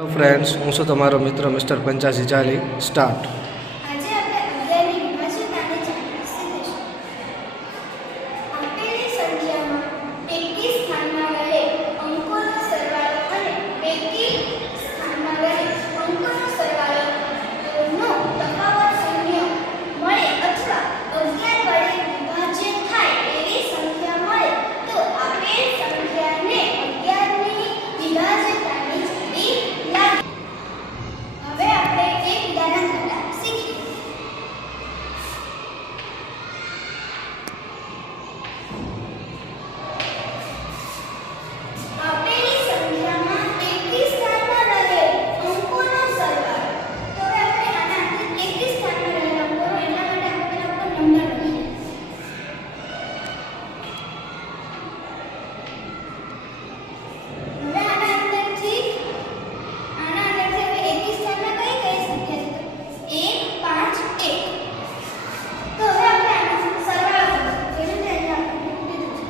Hello friends, હું છું તમારો મિત્ર મિસ્ટર 8540 સ્ટાર્ટ. આજે આપણે અગિયારની વિભાજ્યતાને શીખીશું. આપેલી સંખ્યામાં એકી સ્થાનમાં રહે અંકોનો સરવાળો અને બેકી સ્થાનમાં રહે અંકોનો સરવાળોનો તફાવત શૂન્ય મળે અથવા 11 વડે વિભાજ્ય થાય એવી સંખ્યા મળે તો આપેલ સંખ્યાને 11ની વિભાજ્યતાની ચાવી લાગે. હવે આપણે એક ઉદાહરણ દ્વારા શીખીએ. આપેલી સંખ્યામાં એકી સ્થાનમાં રહે અંકોનો સરવાળો. તો હવે આપણે આના એકી સ્થાનમાં રહેલા અંકોનો એટલા માટે આપણે પહેલા ઉપર નંબર લખીએ. હવે આના અંદરથી હવે એકી સ્થાનમાં કઈ સંખ્યા છે? 1 5 1. તો હવે આપણે આનો સરવાળો કરીએ. જેને આપણે કીધું છે.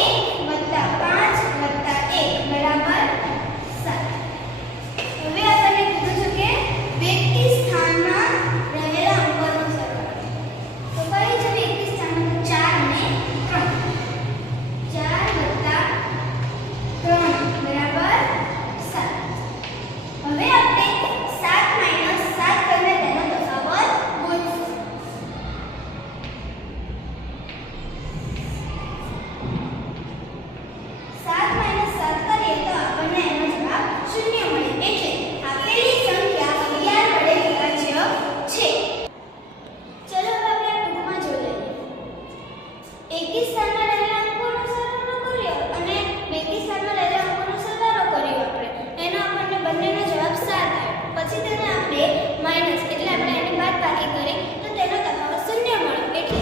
એક વત્તા 5 વત્તા 1 બરાબર 7. હવે આપણને કીધું છે કે બેકી સ્થાનમાં રહેલા અંકોનો સરવાળો. તો કઈ છે બેકી સ્થાનમાં? 4 અને 3. 4 વત્તા 3 બરાબર 7. હવે આપણે 7 માઈનસ 7 કરીને તેનો તફાવત ગોતીશું. 7 માઈનસ 7 કરીએ તો આપણને એનો જવાબ 0 મળે. એટલે આપેલી સંખ્યા 11 વડે વિભાજ્ય છે. ચલો હવે આપણે ટૂંકમાં જોઈ લઈએ. એકી સ્થાનમાં